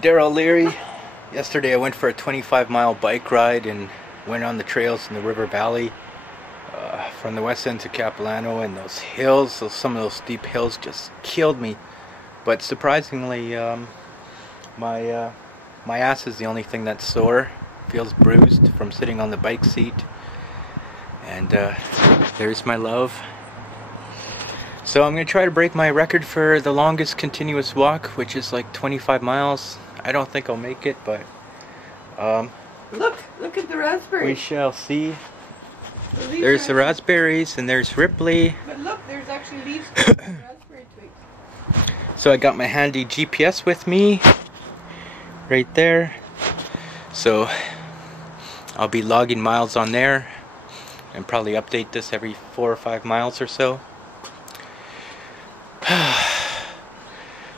Daryl Leary. Yesterday I went for a 25-mile bike ride and went on the trails in the river valley from the west end to Capilano, and those hills, some of those steep hills just killed me. But surprisingly, my ass is the only thing that's sore. Feels bruised from sitting on the bike seat. And there's my love. So I'm going to try to break my record for the longest continuous walk, which is like 25 miles. I don't think I'll make it, but look at the raspberries. We shall see. There's the raspberries and there's Ripley. But look, there's actually leaves on the raspberry twigs. So I got my handy GPS with me right there. So I'll be logging miles on there and probably update this every 4 or 5 miles or so.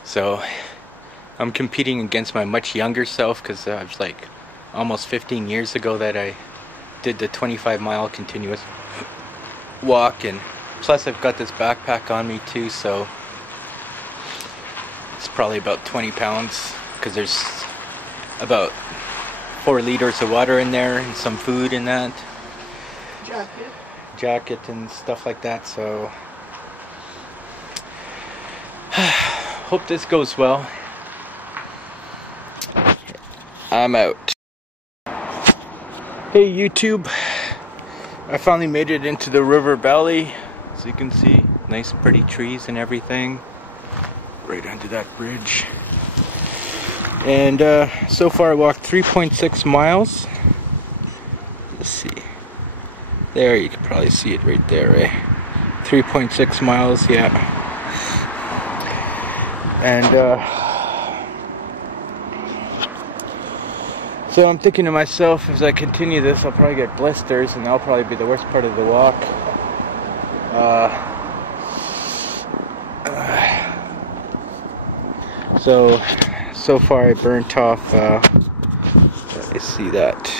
So I'm competing against my much younger self, because it was like almost 15 years ago that I did the 25-mile continuous walk, and plus I've got this backpack on me too, so it's probably about 20 pounds because there's about 4 liters of water in there and some food in that jacket and stuff like that. So hope this goes well. I'm out. Hey YouTube, I finally made it into the river valley. As you can see, nice pretty trees and everything right under that bridge. And so far I walked 3.6 miles. Let's see. There, you can probably see it right there, eh? 3.6 miles, yeah. And so I'm thinking to myself, as I continue this, I'll probably get blisters, and that'll probably be the worst part of the walk. So far I burnt off, let's see that.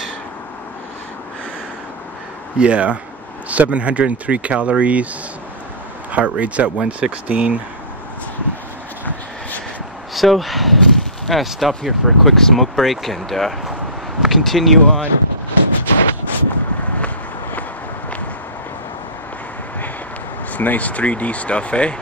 Yeah, 703 calories, heart rate's at 116. So, I'm gonna stop here for a quick smoke break and continue on. It's nice 3D stuff, eh?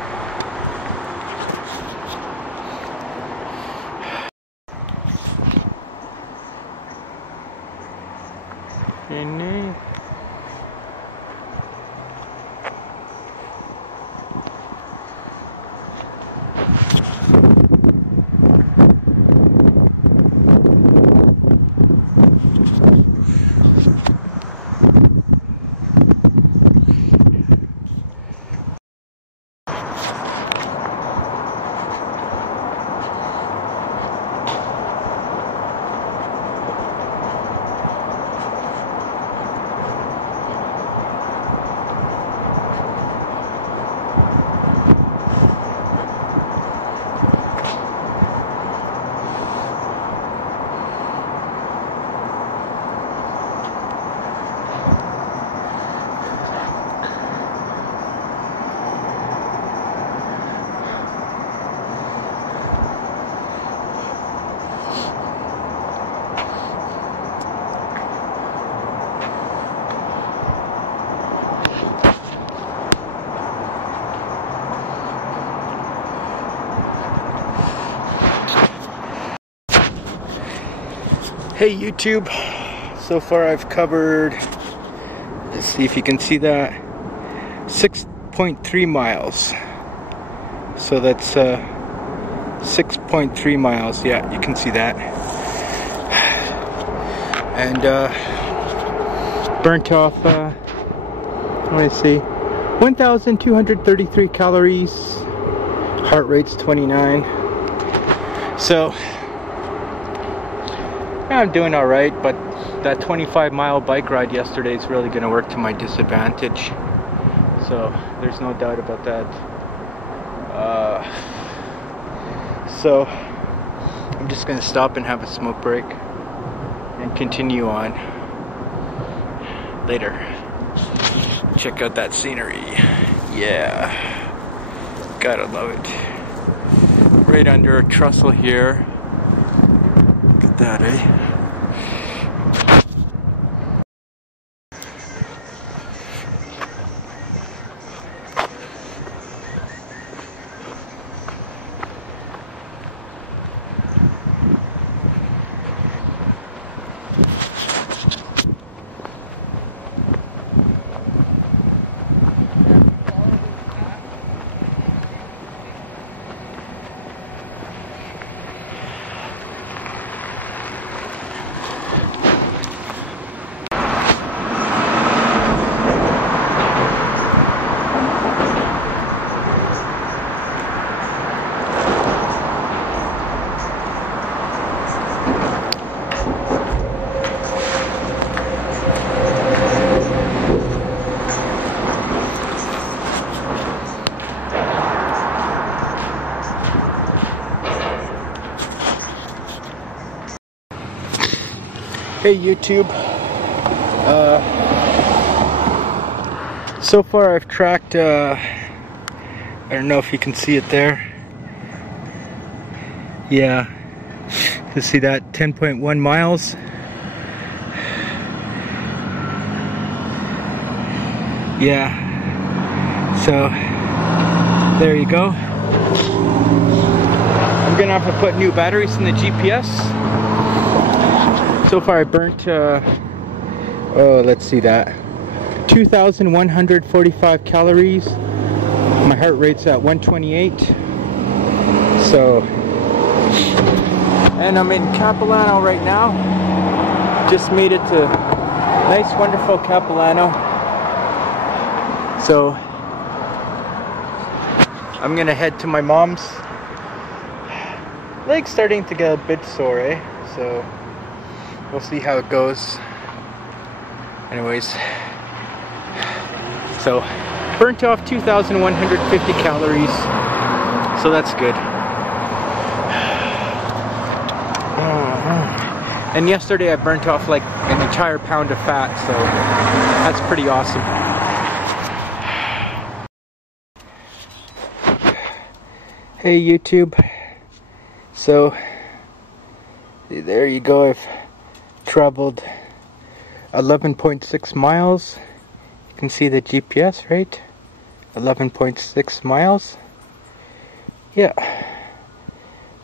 Hey YouTube, so far I've covered, let's see if you can see that, 6.3 miles. So that's 6.3 miles, yeah, you can see that. And burnt off, let me see, 1,233 calories, heart rate's 29. So I'm doing alright, but that 25-mile bike ride yesterday is really going to work to my disadvantage. So there's no doubt about that. So I'm just going to stop and have a smoke break and continue on later. Check out that scenery. Yeah, gotta love it. Right under a trestle here about that, eh? Hey YouTube, so far I've tracked, I don't know if you can see it there. Yeah, you see that 10.1 miles. Yeah, so there you go. I'm gonna have to put new batteries in the GPS. So far I burnt, let's see that, 2,145 calories. My heart rate's at 128. So, and I'm in Capilano right now. Just made it to nice, wonderful Capilano. So, I'm gonna head to my mom's. Leg's starting to get a bit sore, eh? So, we'll see how it goes. Anyways, so burnt off 2,150 calories, so that's good. And yesterday I burnt off like an entire pound of fat, so that's pretty awesome. Hey YouTube, so there you go. I've traveled 11.6 miles. You can see the GPS, right? 11.6 miles. Yeah,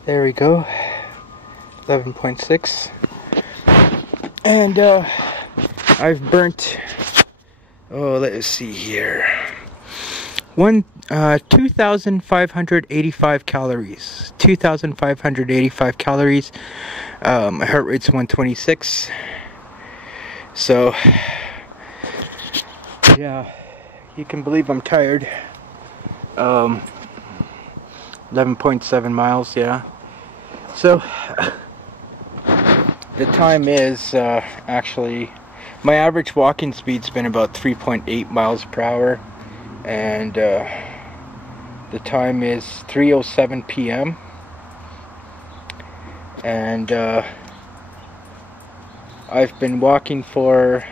there we go. 11.6. And I've burnt, let's see here, 2,585 calories. 2,585 calories. My heart rate's 126. So, yeah, you can believe I'm tired. 11.7 miles, yeah. So, the time is actually, my average walking speed's been about 3.8 miles per hour. And the time is 3:07 p.m. And I've been walking for,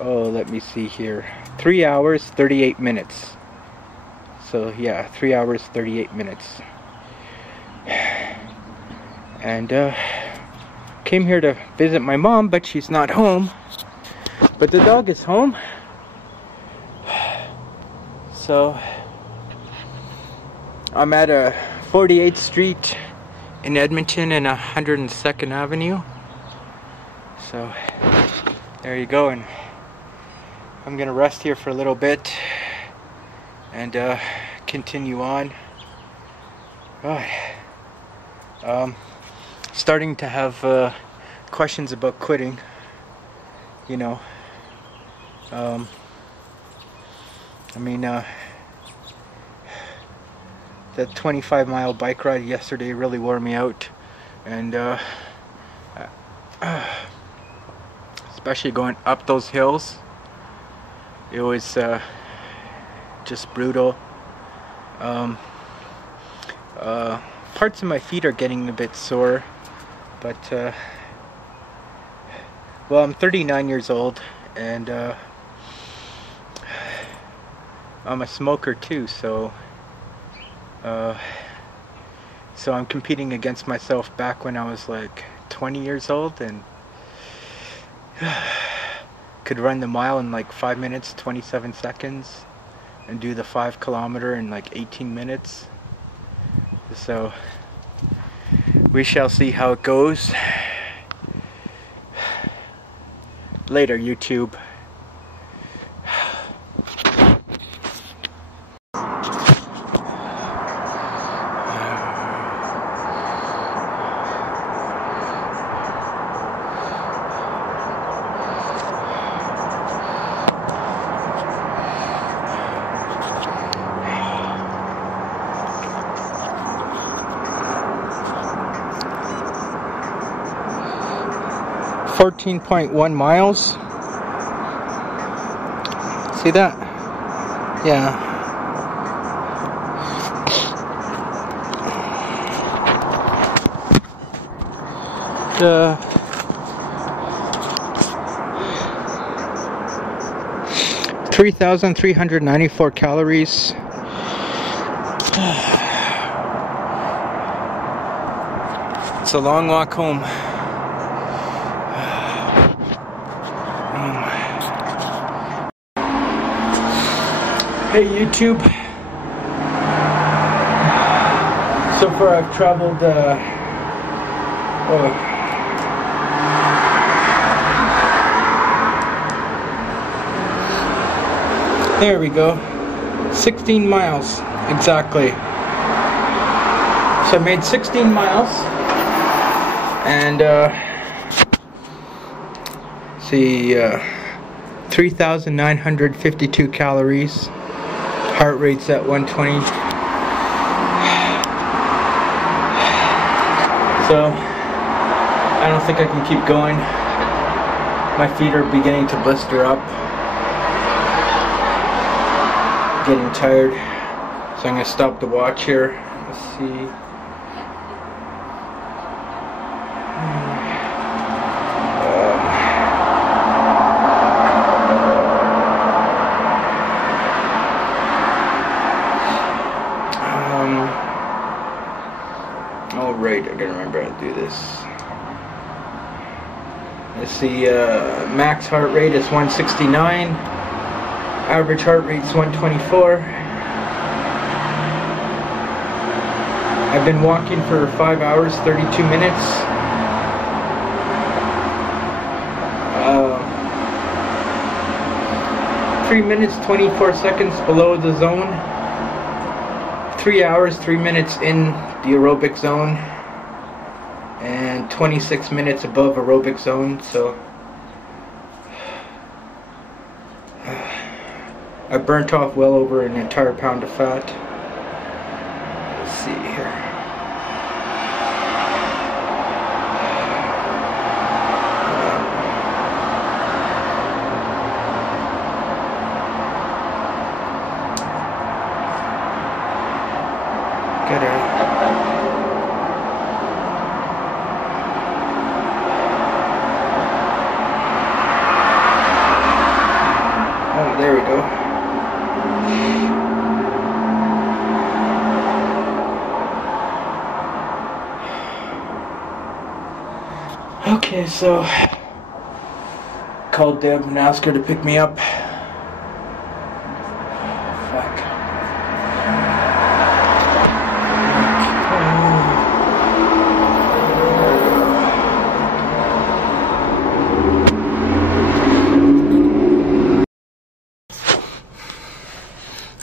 let me see here, 3 hours 38 minutes. So yeah, 3 hours 38 minutes. And came here to visit my mom, but she's not home. But the dog is home. So I'm at 48th Street in Edmonton and 102nd Avenue. So there you go, and I'm gonna rest here for a little bit and continue on. Starting to have questions about quitting, you know. I mean, that 25-mile bike ride yesterday really wore me out, and especially going up those hills, it was just brutal. Parts of my feet are getting a bit sore, but well, I'm 39 years old, and I'm a smoker too, so I'm competing against myself back when I was like 20 years old and could run the mile in like 5 minutes 27 seconds and do the 5 kilometer in like 18 minutes. So we shall see how it goes. Later, YouTube. .1 miles. See that? Yeah. The 3,394 calories. It's a long walk home. Hey YouTube, so far I've traveled, there we go, 16 miles, exactly. So I made 16 miles, and, see, 3,952 calories. Heart rate's at 120. So I don't think I can keep going. My feet are beginning to blister up. Getting tired. So I'm gonna stop the watch here. Let's see. Right, I gotta remember how to do this. Let's see, max heart rate is 169. Average heart rate is 124. I've been walking for 5 hours, 32 minutes. 3 minutes, 24 seconds below the zone. 3 hours, 3 minutes in the aerobic zone. And 26 minutes above aerobic zone, so I burnt off well over an entire pound of fat. Let's see here. There we go. Okay, so called Deb and asked her to pick me up. Fuck.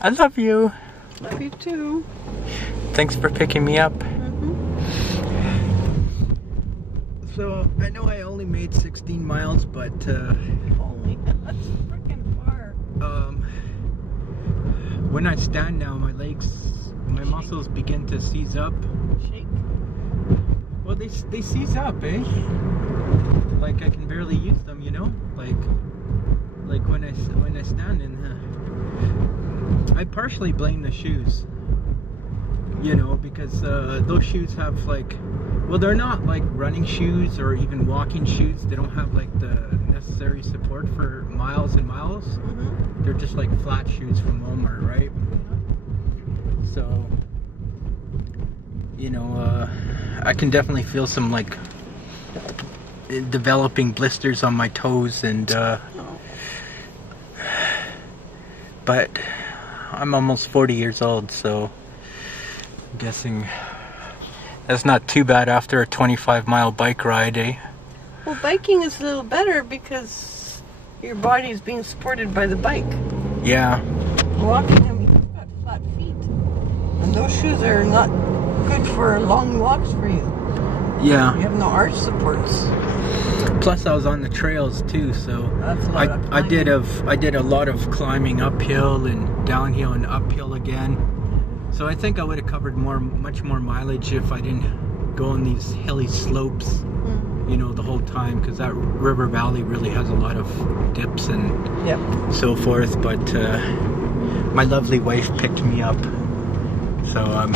I love you. Love you too. Thanks for picking me up. So I know I only made 16 miles, but Holy, that's freaking far. When I stand now, my legs, my muscles begin to seize up. Shake. Well, they seize up, eh? Like I can barely use them, you know. Like when I stand in. I partially blame the shoes, you know, because those shoes have like, well, they're not like running shoes or even walking shoes. They don't have like the necessary support for miles and miles. Mm-hmm. They're just like flat shoes from Walmart, right? So, you know, I can definitely feel some like developing blisters on my toes, and but I'm almost 40 years old, so I'm guessing that's not too bad after a 25-mile bike ride, eh? Well, biking is a little better because your body is being supported by the bike. Yeah. Walking, I mean, you've got flat feet. And those shoes are not good for long walks for you. Yeah. You have no arch supports. Plus, I was on the trails too, so That's a lot of I did climbing. a lot of climbing uphill and downhill and uphill again. So I think I would have covered much more mileage if I didn't go on these hilly slopes, you know, the whole time, because that river valley really has a lot of dips and so forth. But my lovely wife picked me up, so I'm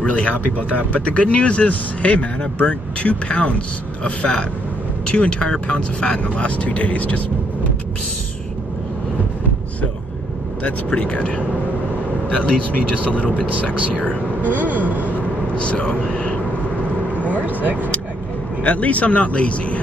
really happy about that. But the good news is, hey man, I burnt 2 pounds of fat, 2 entire pounds of fat in the last 2 days. Just so that's pretty good. That leaves me just a little bit sexier. So More sexy back there. at least I'm not lazy.